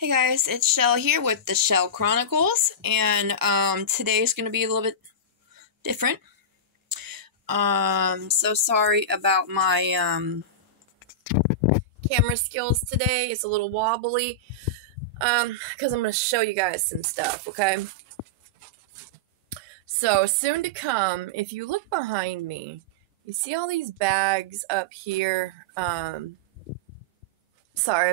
Hey guys, it's Shell here with the Shell Chronicles, and today is going to be a little bit different. So sorry about my camera skills today. It's a little wobbly, because I'm going to show you guys some stuff, okay? So, soon to come, if you look behind me, you see all these bags up here. Sorry,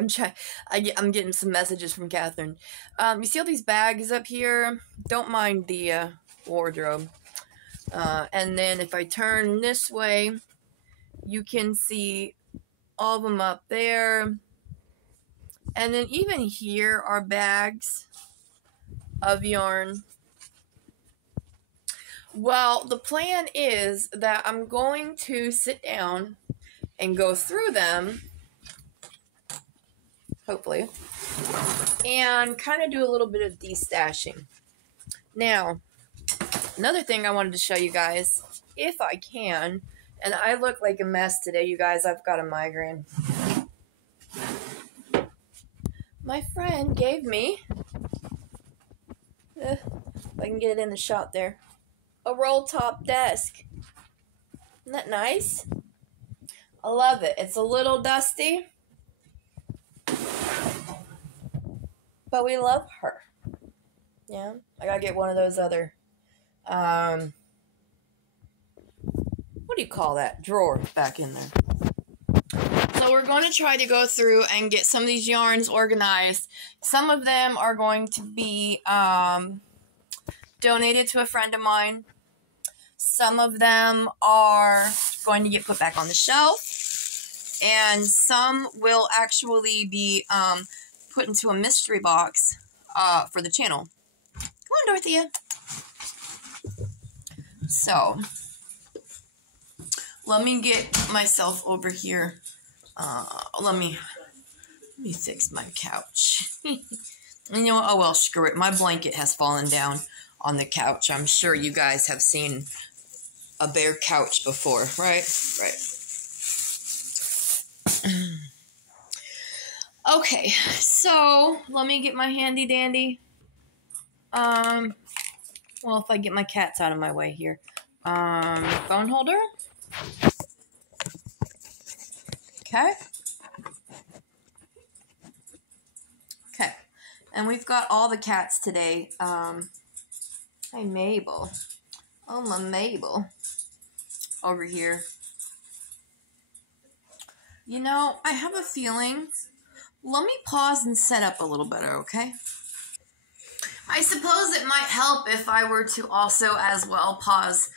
I'm getting some messages from Catherine. You see all these bags up here? Don't mind the wardrobe. And then if I turn this way, you can see all of them up there. And then even here are bags of yarn. Well, the plan is that I'm going to sit down and go through them, hopefully, and kind of do a little bit of destashing. Now, another thing I wanted to show you guys, if I can, and I look like a mess today, you guys, I've got a migraine. My friend gave me, if I can get it in the shot there, a roll top desk. Isn't that nice? I love it. It's a little dusty, but we love her. Yeah, I gotta get one of those other, what do you call that? Drawer back in there. So we're going to try to go through and get some of these yarns organized. Some of them are going to be donated to a friend of mine. Some of them are going to get put back on the shelf. And some will actually be put into a mystery box for the channel. Come on, Dorothea. So, let me get myself over here. Let me fix my couch. You know what? Oh, well, screw it. My blanket has fallen down on the couch. I'm sure you guys have seen a bare couch before, right? Right. Okay, so let me get my handy dandy. Well, if I get my cats out of my way here. Phone holder. Okay. Okay. And we've got all the cats today. Hey, Mabel. Oh, my Mabel. Over here. You know, I have a feeling. Let me pause and set up a little better, okay? I suppose it might help if I were to also as well pause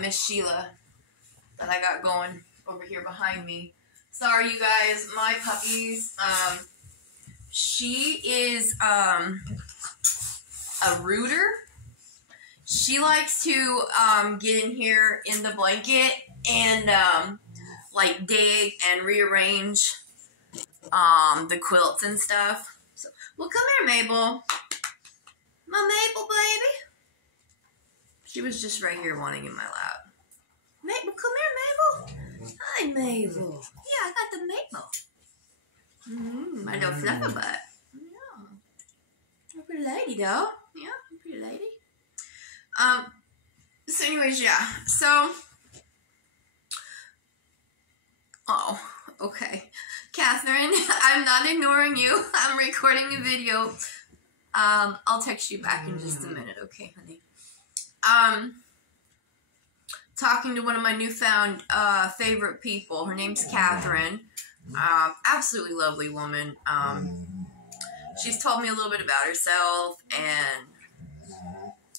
Miss Sheila that I got going over here behind me. Sorry, you guys, my puppies, she is a rooter. She likes to get in here in the blanket and like dig and rearrange the quilts and stuff. So, well, come here, Mabel. My Mabel, baby. She was just right here wanting in my lap. Mabel, come here, Mabel. Hi, Mabel. Yeah, I got the Mabel. My little fluffer butt. Yeah. You're a pretty lady, though. Yeah, you're a pretty lady. So anyways, yeah. So, oh, okay. Catherine, I'm not ignoring you. I'm recording a video. I'll text you back in just a minute, okay, honey? Talking to one of my newfound favorite people. Her name's Catherine. Absolutely lovely woman. She's told me a little bit about herself, and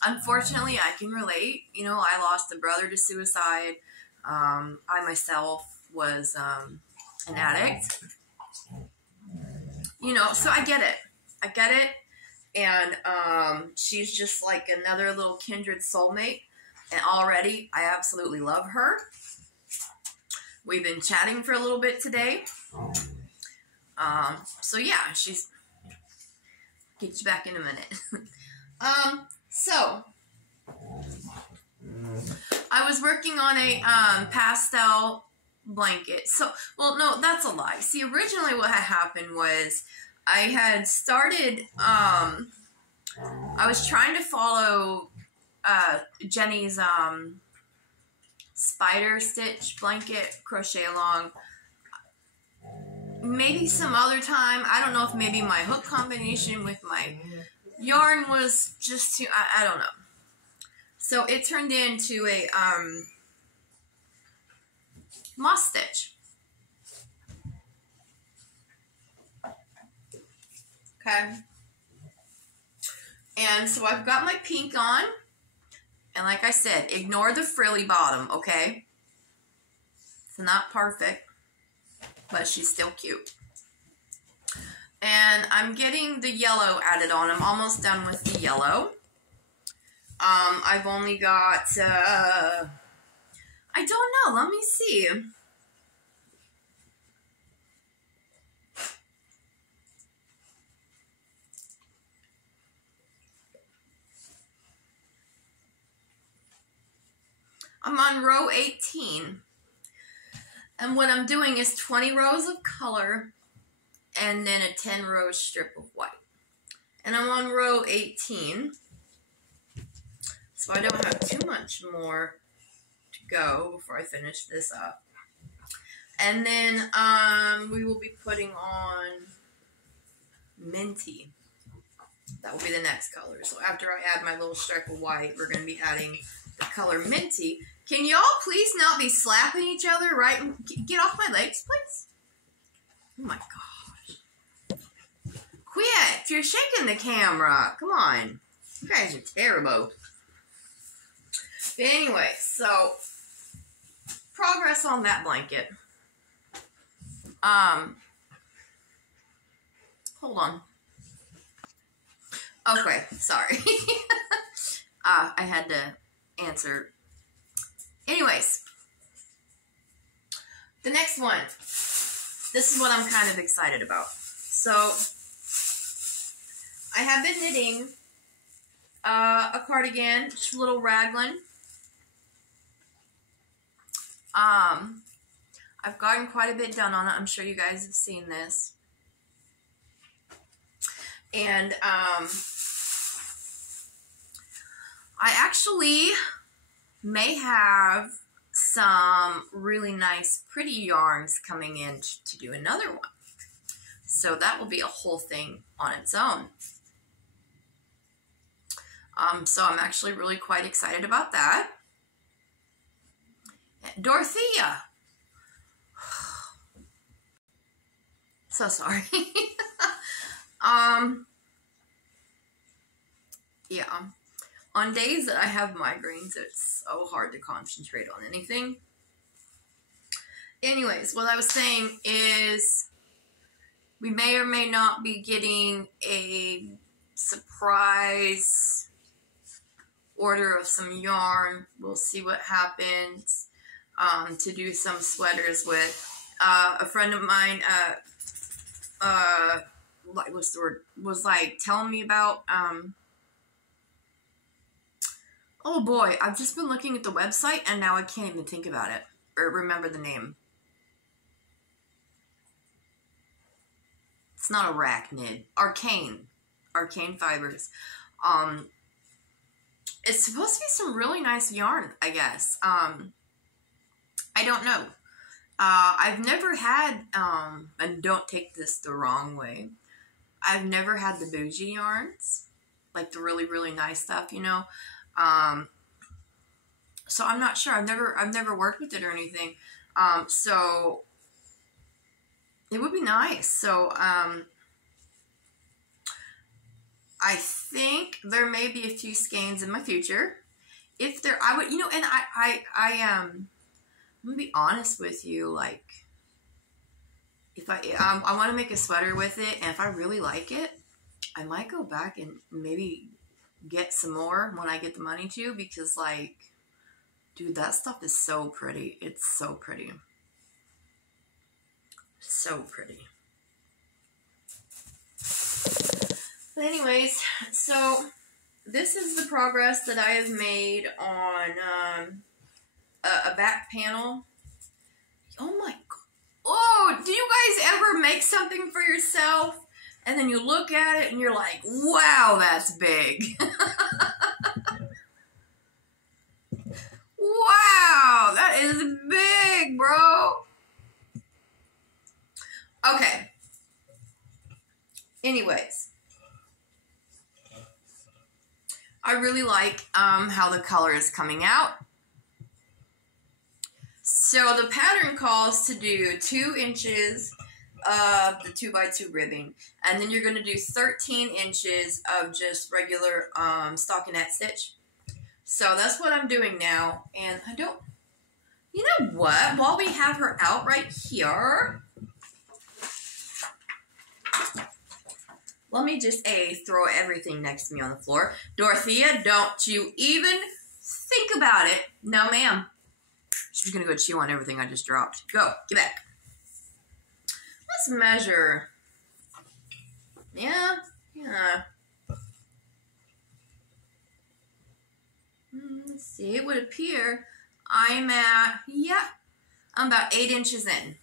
unfortunately, I can relate. You know, I lost a brother to suicide. I myself was an addict. You know, so I get it. I get it. And she's just like another little kindred soulmate. And already, I absolutely love her. We've been chatting for a little bit today. So yeah, she's... Get you back in a minute. So... I was working on a pastel blanket. So, well, no, that's a lie. See, originally what had happened was I had started, I was trying to follow Jenny's spider stitch blanket crochet along. Maybe some other time. I don't know if maybe my hook combination with my yarn was just too, I don't know. So it turned into a moss stitch. Okay. And so I've got my pink on. And like I said, ignore the frilly bottom, okay? It's not perfect, but she's still cute. And I'm getting the yellow added on. I'm almost done with the yellow. I've only got, I don't know. Let me see. I'm on row 18. And what I'm doing is 20 rows of color and then a 10 row strip of white. And I'm on row 18. So I don't have too much more to go before I finish this up. And then we will be putting on minty. That will be the next color. So after I add my little stripe of white, we're going to be adding the color minty. Can y'all please not be slapping each other, right? Get off my legs, please. Oh my gosh. Quit! You're shaking the camera. Come on. You guys are terrible. But anyway, so progress on that blanket. Hold on. Okay, sorry. I had to answer. Anyways, the next one. This is what I'm kind of excited about. So, I have been knitting a cardigan, just a little raglan. I've gotten quite a bit done on it. I'm sure you guys have seen this. And I actually may have some really nice, pretty yarns coming in to do another one. So that will be a whole thing on its own. So I'm actually really quite excited about that. Dorothea. So sorry. Yeah. On days that I have migraines, it's so hard to concentrate on anything. Anyways, what I was saying is we may or may not be getting a surprise order of some yarn. We'll see what happens to do some sweaters with. A friend of mine was like telling me about oh boy, I've just been looking at the website and now I can't even think about it or remember the name. It's not arachnid. Arcane fibers. It's supposed to be some really nice yarn, I guess. I don't know. I've never had, and don't take this the wrong way, I've never had the bougie yarns, like the really, really nice stuff, you know. So I'm not sure. I've never worked with it or anything. So it would be nice. So, I think there may be a few skeins in my future. If there, I would, you know, and I'm gonna be honest with you, like, if I want to make a sweater with it, and if I really like it, I might go back and maybe get some more when I get the money to, because, like, dude, that stuff is so pretty. It's so pretty. So pretty. But anyways, so this is the progress that I have made on a back panel. Oh my god. Oh, do you guys ever make something for yourself And then you look at it and you're like, wow, that's big. Wow, that is big, bro. Okay. Anyways. I really like how the color is coming out. So the pattern calls to do 2 inches of the 2x2 ribbing, and then you're going to do 13 inches of just regular stockinette stitch. So that's what I'm doing now, and I don't, you know what, while we have her out right here, let me just throw everything next to me on the floor. Dorothea, don't you even think about it. No, ma'am. She's going to go chew on everything I just dropped. Go. Get back. Let's measure. Yeah. Let's see. It would appear I'm about 8 inches in.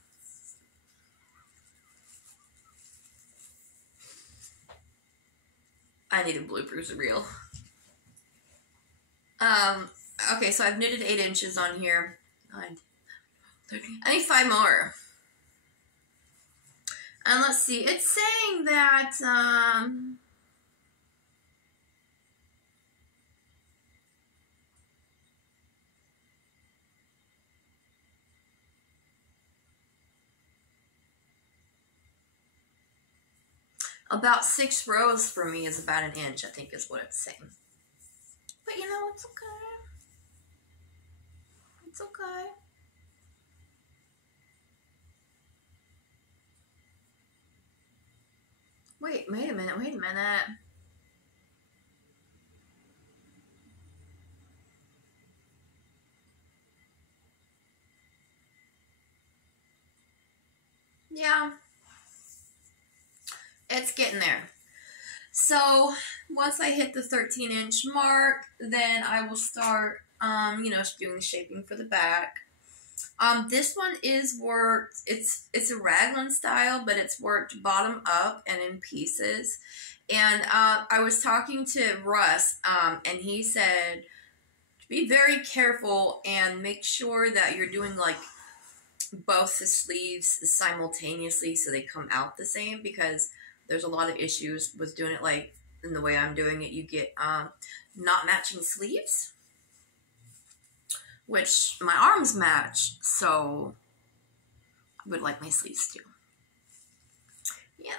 I need a bloopers reel. Okay, so I've knitted 8 inches on here. 9, 13. I need 5 more. And let's see, it's saying that, about 6 rows for me is about 1 inch, I think is what it's saying. But you know, it's okay. It's okay. Wait a minute. Yeah. It's getting there. So once I hit the 13-inch mark, then I will start, doing the shaping for the back. This one is worked, it's a raglan style, but it's worked bottom up and in pieces. And I was talking to Russ, and he said, be very careful and make sure that you're doing like both the sleeves simultaneously so they come out the same, because there's a lot of issues with doing it like in the way I'm doing it. You get not matching sleeves, which my arms match, so I would like my sleeves too. Yeah.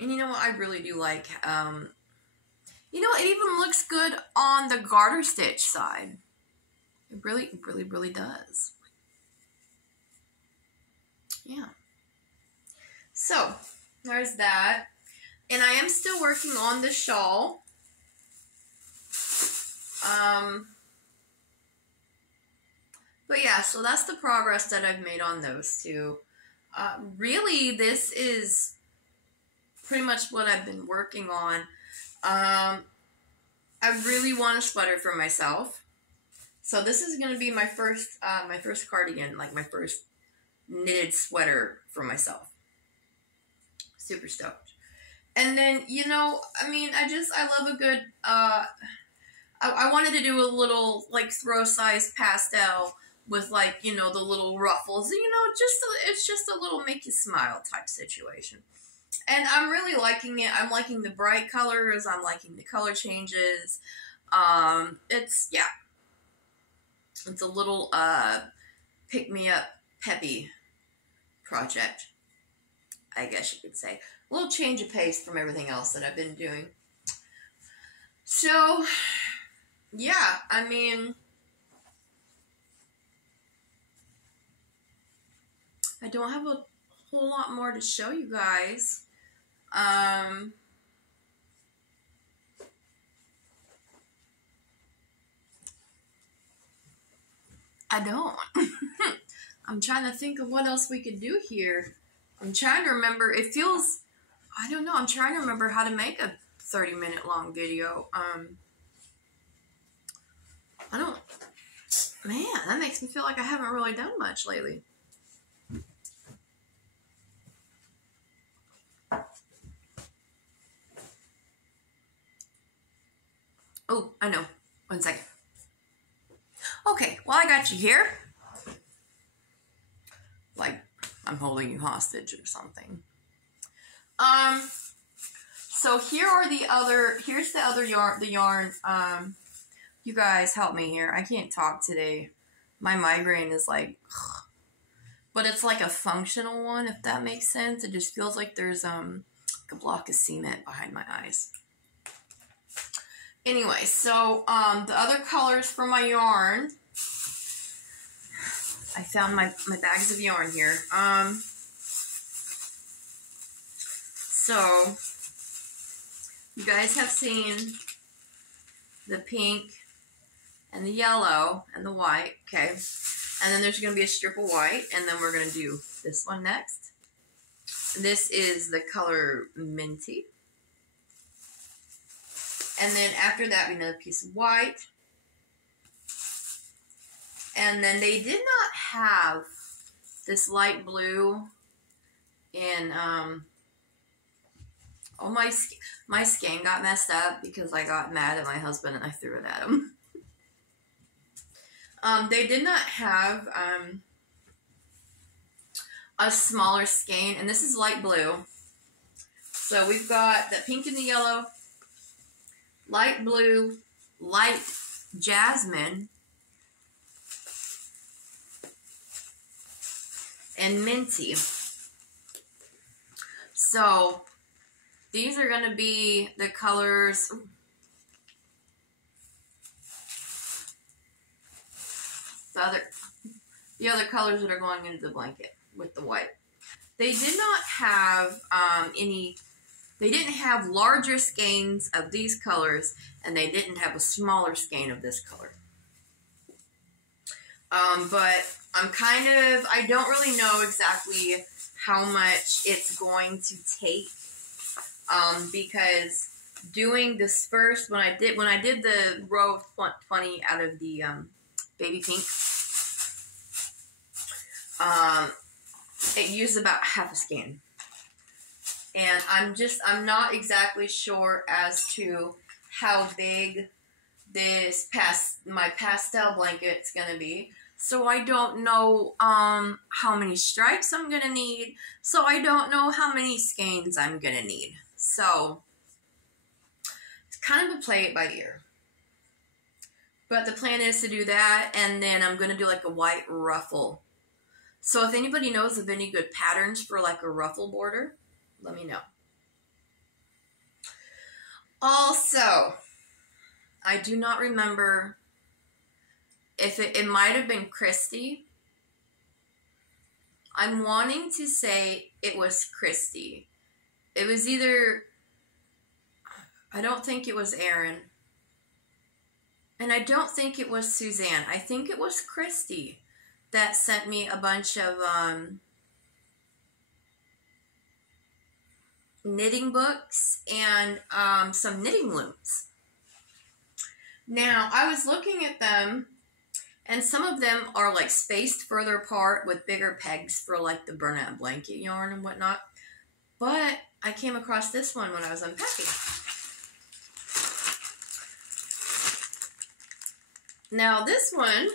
And you know what I really do like? You know, it even looks good on the garter stitch side. It really does. Yeah. So, there's that. And I am still working on the shawl. But yeah, so that's the progress that I've made on those two. Really, this is pretty much what I've been working on. I really want a sweater for myself. So this is going to be my first cardigan, like my first knitted sweater for myself. Super stoked. And then, you know, I mean, I love a good, I wanted to do a little, like, throw size pastel with, like, you know, the little ruffles. You know, it's just a little make you smile type situation. And I'm really liking it. I'm liking the bright colors. I'm liking the color changes. It's a little, pick-me-up, peppy project, I guess you could say. A little change of pace from everything else that I've been doing. So, yeah, I mean, I don't have a whole lot more to show you guys. I don't. I'm trying to think of what else we could do here. I'm trying to remember. It feels, I don't know. I'm trying to remember how to make a 30-minute long video. I don't, man, that makes me feel like I haven't really done much lately. Oh, I know. 1 second. Okay, well, I got you here. Like, I'm holding you hostage or something. So here's the other yarn, you guys help me here. I can't talk today. My migraine is like, but it's like a functional one, if that makes sense. It just feels like there's, like a block of cement behind my eyes. Anyway, so, the other colors for my yarn, I found my bags of yarn here. So, you guys have seen the pink and the yellow and the white, okay? And then there's going to be a strip of white, and then we're going to do this one next. This is the color Minty. And then after that, another piece of white. And then they did not have this light blue in, oh, my skein got messed up because I got mad at my husband and I threw it at him. They did not have, a smaller skein, and this is light blue. So we've got the pink and the yellow, light blue, light jasmine, and minty. So these are going to be the colors. The other colors that are going into the blanket with the white. They did not have they didn't have larger skeins of these colors, and they didn't have a smaller skein of this color. But I don't really know exactly how much it's going to take, because doing this first, when I did the row of 20 out of the, baby pink, it used about half a skein. And I'm not exactly sure as to how big my pastel blanket's gonna be. So I don't know how many stripes I'm gonna need. So I don't know how many skeins I'm gonna need. So it's kind of a play it by ear. But the plan is to do that, and then I'm gonna do like a white ruffle. So if anybody knows of any good patterns for like a ruffle border, let me know. Also, I do not remember if it might have been Christy. I'm wanting to say it was Christy. It was either, I don't think it was Erin. And I don't think it was Suzanne. I think it was Christy that sent me a bunch of knitting books and some knitting looms. Now, I was looking at them, and some of them are like spaced further apart with bigger pegs for like the burnout blanket yarn and whatnot. But I came across this one when I was unpacking. Now, this one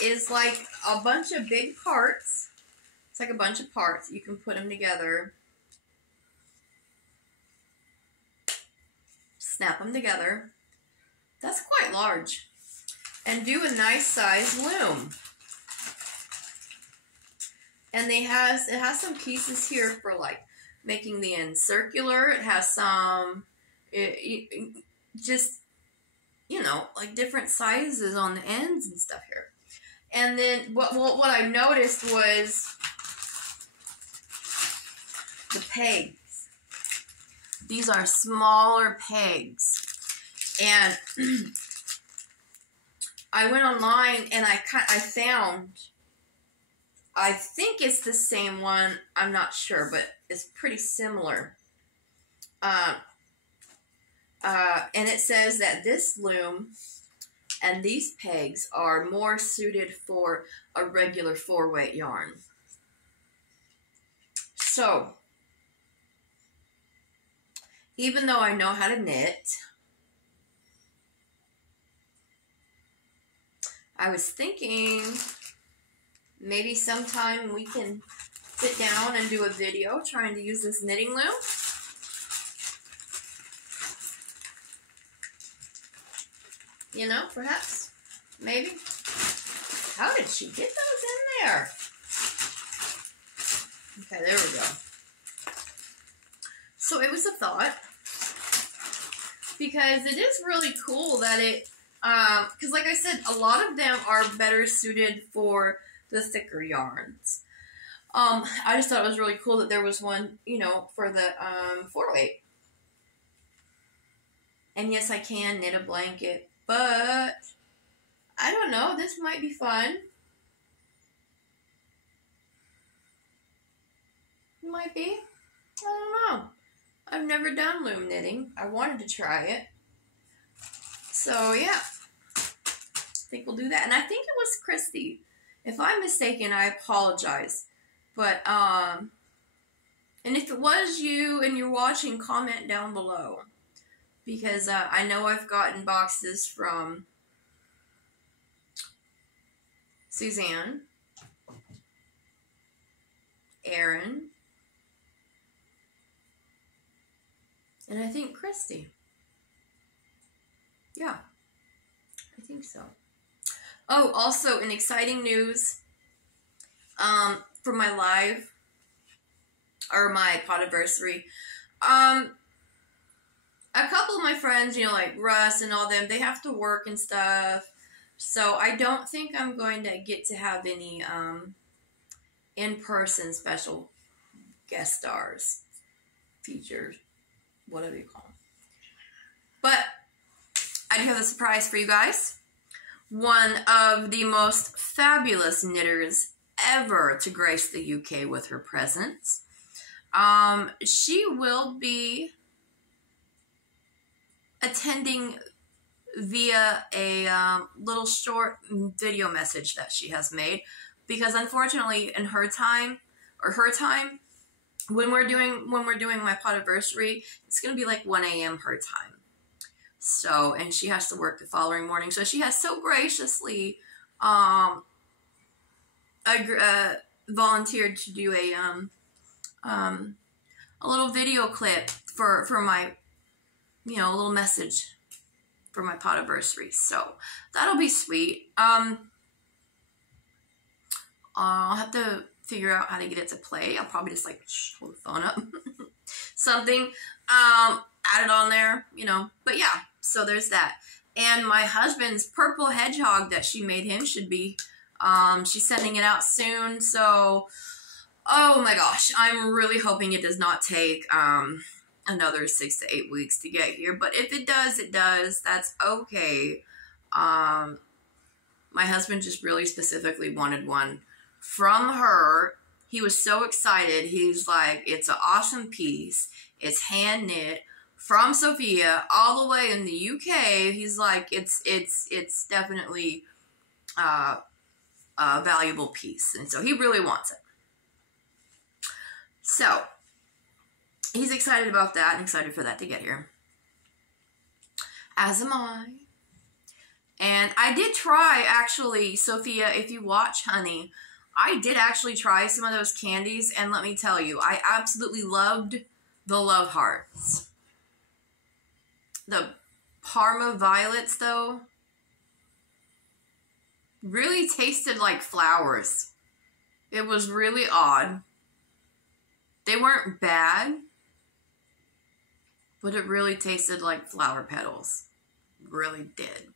is like a bunch of big parts. It's like a bunch of parts. You can put them together. Snap them together. That's quite large. And do a nice size loom. And it has some pieces here for like making the end circular. It has some, just, you know, like different sizes on the ends and stuff here. And then what I noticed was the pegs. These are smaller pegs. And I went online and I found, I think it's the same one, I'm not sure, but it's pretty similar. And it says that this loom and these pegs are more suited for a regular 4-weight yarn. So, even though I know how to knit, I was thinking maybe sometime we can sit down and do a video trying to use this knitting loom. You know, perhaps, maybe. How did she get those in there? Okay, there we go. So it was a thought, because it is really cool that it, because like I said, a lot of them are better suited for the thicker yarns. I just thought it was really cool that there was one, you know, for the 4-weight. And yes, I can knit a blanket, but I don't know, this might be fun. It might be. I don't know. I've never done loom knitting. I wanted to try it. So, yeah. I think we'll do that. And I think it was Christy. If I'm mistaken, I apologize. But, and if it was you and you're watching, comment down below. Because I know I've gotten boxes from Suzanne, Erin, and I think Christy. Yeah, I think so. Oh, also, in exciting news, for my live, or my podiversary, a couple of my friends, you know, like Russ and all them, they have to work and stuff. So I don't think I'm going to get to have any in-person special guest stars, features, whatever you call them. But I do have a surprise for you guys. One of the most fabulous knitters ever to grace the UK with her presence. She will be attending via a little short video message that she has made, because unfortunately in her time, when we're doing my podiversary, it's gonna be like 1 a.m. her time. So, and she has to work the following morning. So she has so graciously volunteered to do a little video clip for my, you know, a little message for my podiversary. So that'll be sweet. I'll have to figure out how to get it to play. I'll probably just like hold the phone up, something, add it on there, you know. But yeah, so there's that. And my husband's purple hedgehog that she made him should be, she's sending it out soon. So, oh my gosh, I'm really hoping it does not take another 6 to 8 weeks to get here. But if it does, it does. That's okay. My husband just really specifically wanted one from her. He was so excited. He's like, it's an awesome piece. It's hand knit from Sophia all the way in the UK. He's like, it's definitely a valuable piece. And so he really wants it. So he's excited about that and excited for that to get here. As am I. And I did try, actually, Sophia, if you watch, honey, I did actually try some of those candies, and let me tell you, I absolutely loved the Love Hearts. The Parma Violets, though, really tasted like flowers. It was really odd. They weren't bad, but it really tasted like flower petals. It really did.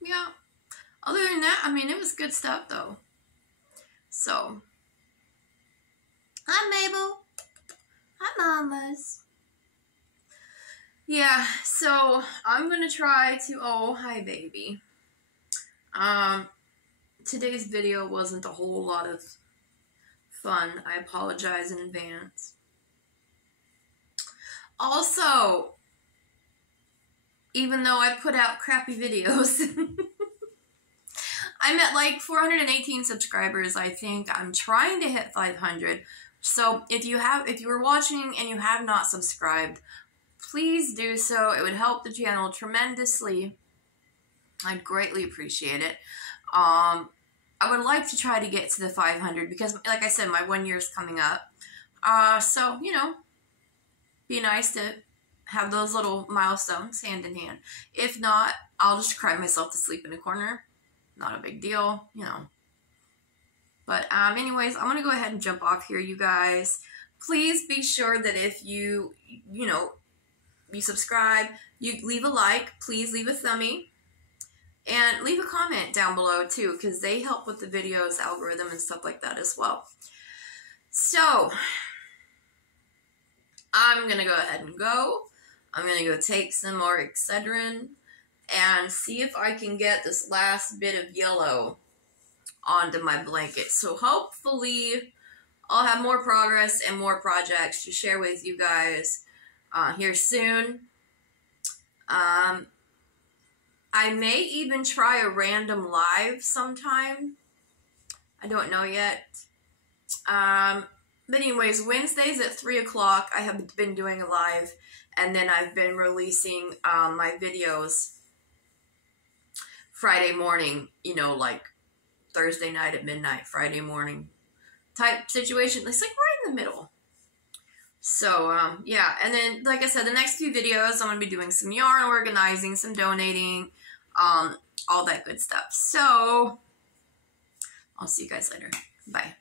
Yeah. Other than that, I mean, it was good stuff, though. So, hi, Mabel. Hi, Mamas. Yeah, so I'm going to try to, oh, hi, baby. Today's video wasn't a whole lot of fun. I apologize in advance. Also, even though I put out crappy videos, I'm at like 418 subscribers, I think. I'm trying to hit 500. So if you were watching and you have not subscribed, please do so. It would help the channel tremendously. I'd greatly appreciate it. I would like to try to get to the 500 because, like I said, my 1 year is coming up. So, you know, be nice to have those little milestones hand in hand. If not, I'll just cry myself to sleep in a corner. Not a big deal, you know. But anyways, I'm going to go ahead and jump off here, you guys. Please be sure that if you subscribe, you leave a like, please leave a thumbie. And leave a comment down below too, because they help with the videos, algorithm, and stuff like that as well. So, I'm going to go ahead and go. I'm going to go take some more Excedrin and see if I can get this last bit of yellow onto my blanket. So, hopefully, I'll have more progress and more projects to share with you guys here soon. I may even try a random live sometime. I don't know yet. But anyways, Wednesdays at 3 o'clock, I have been doing a live. And then I've been releasing my videos Friday morning. You know, like Thursday night at midnight, Friday morning type situation. It's like right in the middle. So, yeah. And then, like I said, the next few videos, I'm going to be doing some yarn organizing, some donating, all that good stuff. So, I'll see you guys later. Bye.